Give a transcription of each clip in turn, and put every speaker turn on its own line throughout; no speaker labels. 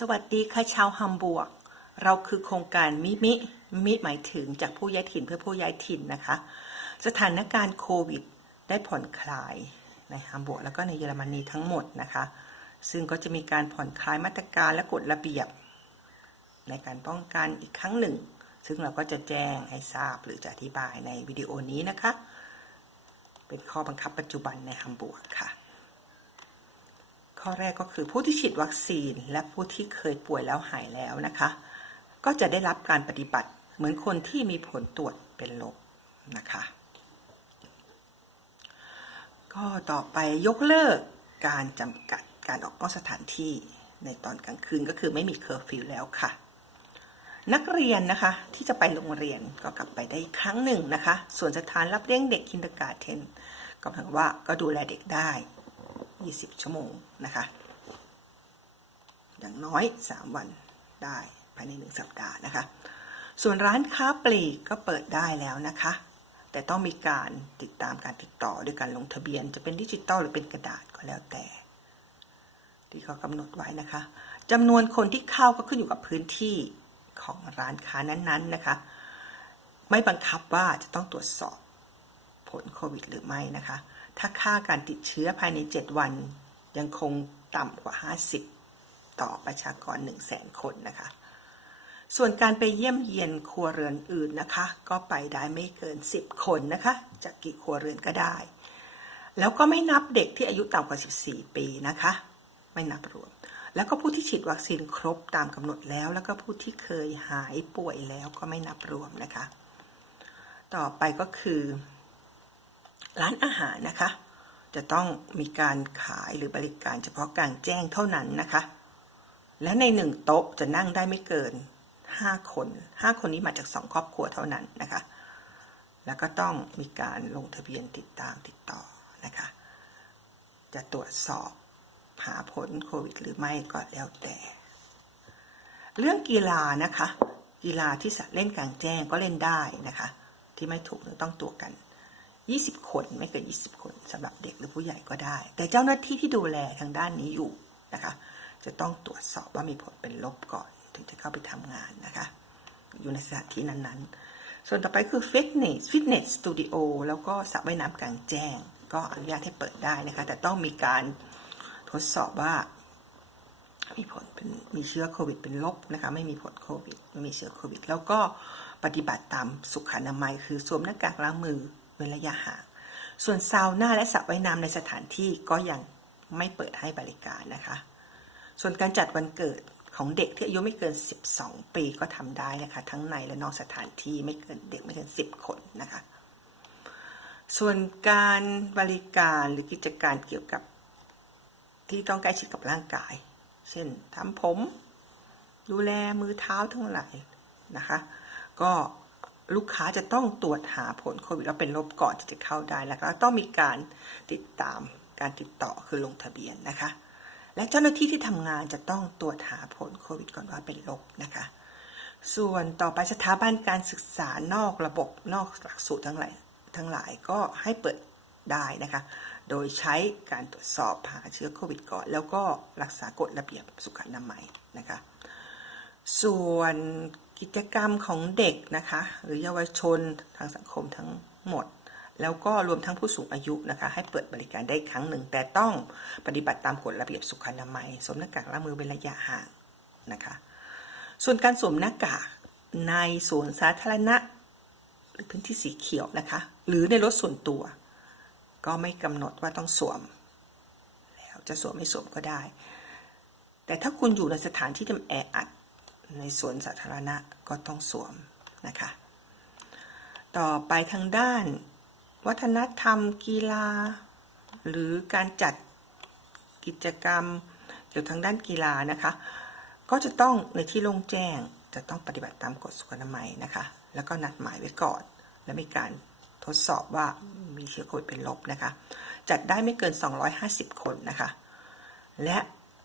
สวัสดีค่ะชาวฮัมบวก เราคือโครงการมิมิ มิหมายถึงจากผู้ย้ายถิ่นเพื่อผู้ย้ายถิ่นนะคะ สถานการณ์โควิด ได้ผ่อนคลายในฮัมบวกแล้วก็ในเยอรมนีทั้งหมดนะคะ ซึ่งก็จะมีการผ่อนคลายมาตรการและกฎระเบียบ ในการป้องกันอีกครั้งหนึ่ง ซึ่งเราก็จะแจ้งให้ทราบหรือจะอธิบายในวิดีโอนี้นะคะ เป็นข้อบังคับปัจจุบันในฮัมบวกค่ะ ข้อแรกก็คือผู้ที่ฉีดวัคซีน และผู้ที่เคยป่วยแล้วหายแล้วนะคะ ก็จะได้รับการปฏิบัติเหมือนคนที่มีผลตรวจเป็นลบนะคะก็ต่อไปยกเลิกการจำกัดการออกนอกสถานที่ในตอนกลางคืนก็คือไม่มีเคอร์ฟิวแล้วค่ะ นักเรียนนะคะที่จะไปโรงเรียนก็กลับไปได้ครั้งหนึ่งนะคะ ส่วนสถานรับเลี้ยงเด็กคินดการ์เทนก็หมายว่าก็ดูแลเด็กได้ 20 ชั่วโมงนะคะ อย่างน้อย 3 วันได้ภายใน 1 สัปดาห์นะคะ ส่วนร้านค้าปลีกก็เปิดได้แล้วนะคะ แต่ต้องมีการติดตามการติดต่อด้วยการลงทะเบียน จะเป็นดิจิตอลหรือเป็นกระดาษก็แล้วแต่ ที่เขากำหนดไว้นะคะจำนวนคนที่เข้าก็ขึ้นอยู่กับพื้นที่ของร้านค้านั้นๆนะคะ ไม่บังคับว่าจะต้องตรวจสอบผลโควิดหรือไม่นะคะ ถ้าค่าการติดเชื้อภายใน 7 วัน ยังคงต่ำกว่า 50 ต่อประชากร 1 0 0 0 0แสนคนนะคะ ส่วนการไปเยี่ยมเยียนครัวเรือนอื่นนะคะ ก็ไปได้ไม่เกิน 10 คนนะคะ จากกี่ครัวเรือนก็ได้ แล้วก็ไม่นับเด็กที่อายุต่ำกว่า 14 ปีนะคะ ไม่นับรวม แล้วก็ผู้ที่ฉีดวัคซีนครบตามกำหนดแล้ว แล้วก็ผู้ที่เคยหายป่วยแล้วก็ไม่นับรวมนะคะ ต่อไปก็คือ ร้านอาหารนะคะ จะต้องมีการขายหรือบริการเฉพาะกลางแจ้งเท่านั้นนะคะ และในหนึ่งโต๊ะจะนั่งได้ไม่เกินห้าคนห้าคนนี้มาจากสองครอบครัวเท่านั้นนะคะ แล้วก็ต้องมีการลงทะเบียนติดตามติดต่อนะคะ จะตรวจสอบหาผลโควิดหรือไม่ก็แล้วแต่ เรื่องกีฬานะคะ กีฬาที่สัตว์เล่นกลางแจ้งก็เล่นได้นะคะ ที่ไม่ถูกต้องตัวกัน 20 คนไม่เกิน 20 คนสำหรับเด็กหรือผู้ใหญ่ก็ได้ แต่เจ้าหน้าที่ที่ดูแลทางด้านนี้อยู่นะคะ จะต้องตรวจสอบว่ามีผลเป็นลบก่อน ถึงจะเข้าไปทำงานนะคะ อยู่ในสถานที่นั้นๆ ส่วนต่อไปคือฟิตเนสฟิตเนสสตูดิโอแล้วก็สระว่ายน้ำกลางแจ้ง ก็อนุญาตให้เปิดได้นะคะ แต่ต้องมีการทดสอบว่า มีผลเป็นมีเชื้อโควิด เป็นลบนะคะ ไม่มีผลโควิดไม่มีเชื้อโควิด แล้วก็ปฏิบัติตามสุขอนามัย คือสวมหน้ากากล้างมือ เว้นระยะห่าง ส่วนซาวน่าและสระว่ายน้ำในสถานที่ก็ยังไม่เปิดให้บริการนะคะ ส่วนการจัดวันเกิดของเด็กที่อายุไม่เกิน 12 ปีก็ทำได้นะคะทั้งในและนอกสถานที่ไม่เกินเด็กไม่เกิน 10 คนนะคะ ส่วนการบริการหรือกิจการเกี่ยวกับที่ต้องใกล้ชิดกับร่างกาย เช่นทำผม ดูแลมือเท้าทั้งหลายนะคะ ก็ ลูกค้าจะต้องตรวจหาผลโควิดแล้วเป็นลบก่อนที่จะเข้าได้แล้วก็ต้องมีการติดตามการติดต่อคือลงทะเบียนนะคะ และเจ้าหน้าที่ที่ทำงานจะต้องตรวจหาผลโควิดก่อนว่าเป็นลบนะคะ ส่วนต่อไปสถาบันการศึกษานอกระบบนอกหลักสูตรทั้งหลายทั้งหลายก็ให้เปิดได้นะคะ โดยใช้การตรวจสอบหาเชื้อโควิดก่อน แล้วก็รักษากฎระเบียบสุขอนามัยนะคะ ส่วนกิจกรรมของเด็กนะคะ หรือเยาวชนทางสังคมทั้งหมด แล้วก็รวมทั้งผู้สูงอายุนะคะ ให้เปิดบริการได้ครั้งหนึ่ง แต่ต้องปฏิบัติตามกฎระเบียบสุขอนามัยสวมหน้ากากล้างมือเป็นระยะห่างนะคะ ส่วนการสวมหน้ากากในสวนสาธารณะหรือพื้นที่สีเขียวนะคะ หรือในรถส่วนตัว ก็ไม่กำหนดว่าต้องสวม แล้วจะสวมไม่สวมก็ได้ แต่ถ้าคุณอยู่ในสถานที่ที่แออัด ในสวนสาธารณะก็ต้องสวมนะคะ ต่อไปทางด้าน วัฒนธรรมกีฬา หรือการจัดกิจกรรมเกี่ยวกับทางด้านกีฬานะคะ ก็จะต้องในที่โล่งแจ้งจะต้องปฏิบัติตามกฎสุขอนามัยนะคะ แล้วก็นัดหมายไว้ก่อน และมีการทดสอบว่ามีเชื้อโควิดเป็นลบนะคะ จัดได้ไม่เกิน 250 คนนะคะ และ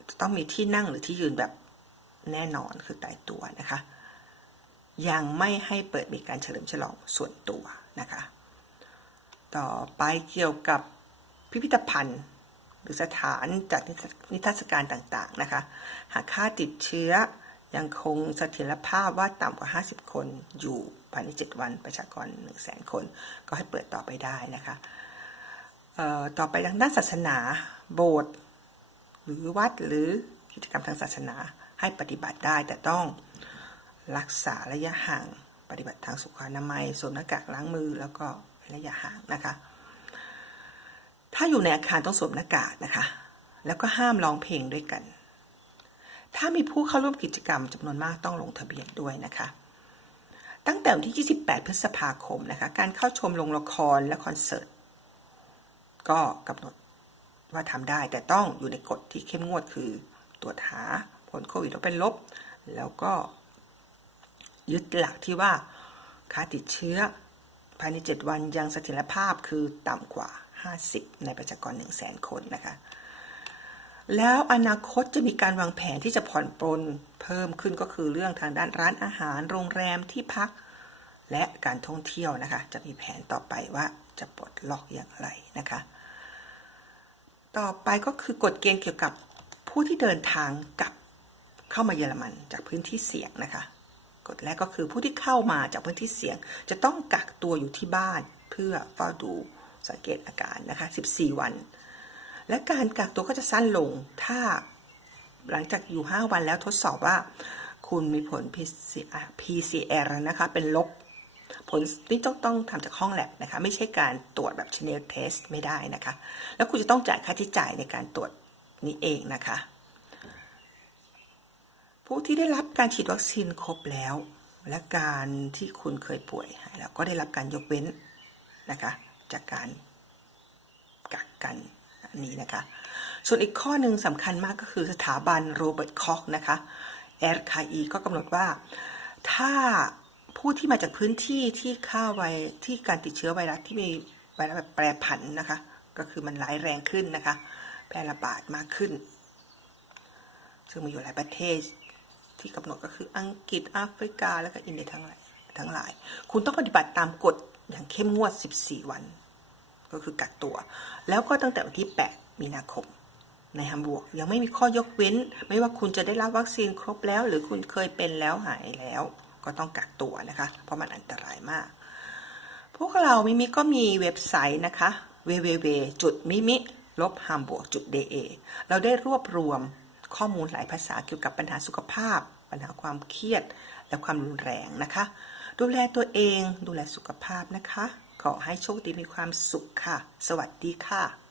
จะต้องมีที่นั่งหรือที่ยืนแบบ แน่นอนคือตายตัวนะคะ ยังไม่ให้เปิดมีการเฉลิมฉลองส่วนตัวนะคะ ต่อไปเกี่ยวกับพิพิธภัณฑ์ หรือสถานจัดนิทรรศการต่างๆนะคะ หากค่าติดเชื้อยังคงเสถียรภาพว่าต่ำกว่า 50 คนอยู่ภายใน 7 วันประชากร 1 0 0 0 0แสนคน ก็ให้เปิดต่อไปได้นะคะต่อไปทางด้านศาสนา โบสถ์หรือวัดหรือกิจกรรมทางศาสนา ให้ปฏิบัติได้แต่ต้องรักษาระยะห่างปฏิบัติทางสุขอนามัยสวมหน้ากากล้างมือแล้วก็ระยะห่างนะคะ ถ้าอยู่ในอาคารต้องสวมหน้ากากนะคะ แล้วก็ห้ามร้องเพลงด้วยกัน ถ้ามีผู้เข้าร่วมกิจกรรมจำนวนมากต้องลงทะเบียนด้วยนะคะตั้งแต่วันที่ 28 พฤษภาคมนะคะ การเข้าชมโรงละครและคอนเสิร์ต ก็กำหนดว่าทำได้แต่ต้องอยู่ในกฎที่เข้มงวดคือตรวจหา ผลโควิดว่าเป็นลบ แล้วก็ยึดหลักที่ว่าค่าติดเชื้อ ภายใน 7 วันยังเสถียรภาพคือต่ำกว่า 50 ในประชากร 1 0 0 0 0แสนคนนะคะแล้วอนาคตจะมีการวางแผนที่จะผ่อนปลนเพิ่มขึ้นก็คือเรื่องทางด้านร้านอาหาร โรงแรมที่พัก และการท่องเที่ยวนะคะ จะมีแผนต่อไปว่าจะปลดล็อกอย่างไรนะคะ ต่อไปก็คือกฎเกณฑ์เกี่ยวกับผู้ที่เดินทางกลับ เข้ามาเยอรมันจากพื้นที่เสี่ยงนะคะกฎแรกก็คือผู้ที่เข้ามาจากพื้นที่เสี่ยง จะต้องกักตัวอยู่ที่บ้านเพื่อเฝ้าดูสังเกตอาการนะคะ 14 วัน และการกักตัวก็จะสั้นลงถ้าหลังจากอยู่ 5 วันแล้วทดสอบว่า คุณมีผล PCR, นะคะ เป็นลบ ผลนี่ต้องต้องทำจากห้องแลบนะคะ ไม่ใช่การตรวจแบบ Chanel test ไม่ได้นะคะ แล้วคุณจะต้องจ่ายค่าใช้จ่ายในการตรวจนี้เองนะคะ ผู้ที่ได้รับการฉีดวัคซีนครบแล้ว และการที่คุณเคยป่วยหายแล้วก็ได้รับการยกเว้นนะคะจากการกักกันอันนี้นะคะ ส่วนอีกข้อหนึ่งสำคัญมากก็คือสถาบันโรเบิร์ตคอกนะคะ RKE ก็กำหนดว่า ถ้าผู้ที่มาจากพื้นที่ที่ค่าไวที่การติดเชื้อไวรัสที่มีไวรัสแบบแปรผันนะคะ ก็คือมันร้ายแรงขึ้นนะคะ แพร่ระบาดมากขึ้น ซึ่งมีอยู่หลายประเทศ ที่กำหนดก็คืออังกฤษแอฟริกา แล้วก็อินเดียทั้งหลายทั้งหลาย คุณต้องปฏิบัติตามกฎอย่างเข้มงวด 14 วัน ก็คือกักตัว แล้วก็ตั้งแต่วันที่ 8 มีนาคม ในฮัมบูร์กยังไม่มีข้อยกเว้น ไม่ว่าคุณจะได้รับวัคซีนครบแล้ว หรือคุณเคยเป็นแล้วหายแล้ว ก็ต้องกักตัวนะคะ เพราะมันอันตรายมาก พวกเรามิมิก็มีเว็บไซต์นะคะ www. จุดมิมิลบ hamburg. de เราได้รวบรวม ข้อมูลหลายภาษาเกี่ยวกับปัญหาสุขภาพ ปัญหาความเครียด และความรุนแรงนะคะ ดูแลตัวเองดูแลสุขภาพนะคะ ขอให้โชคดีมีความสุขค่ะ สวัสดีค่ะ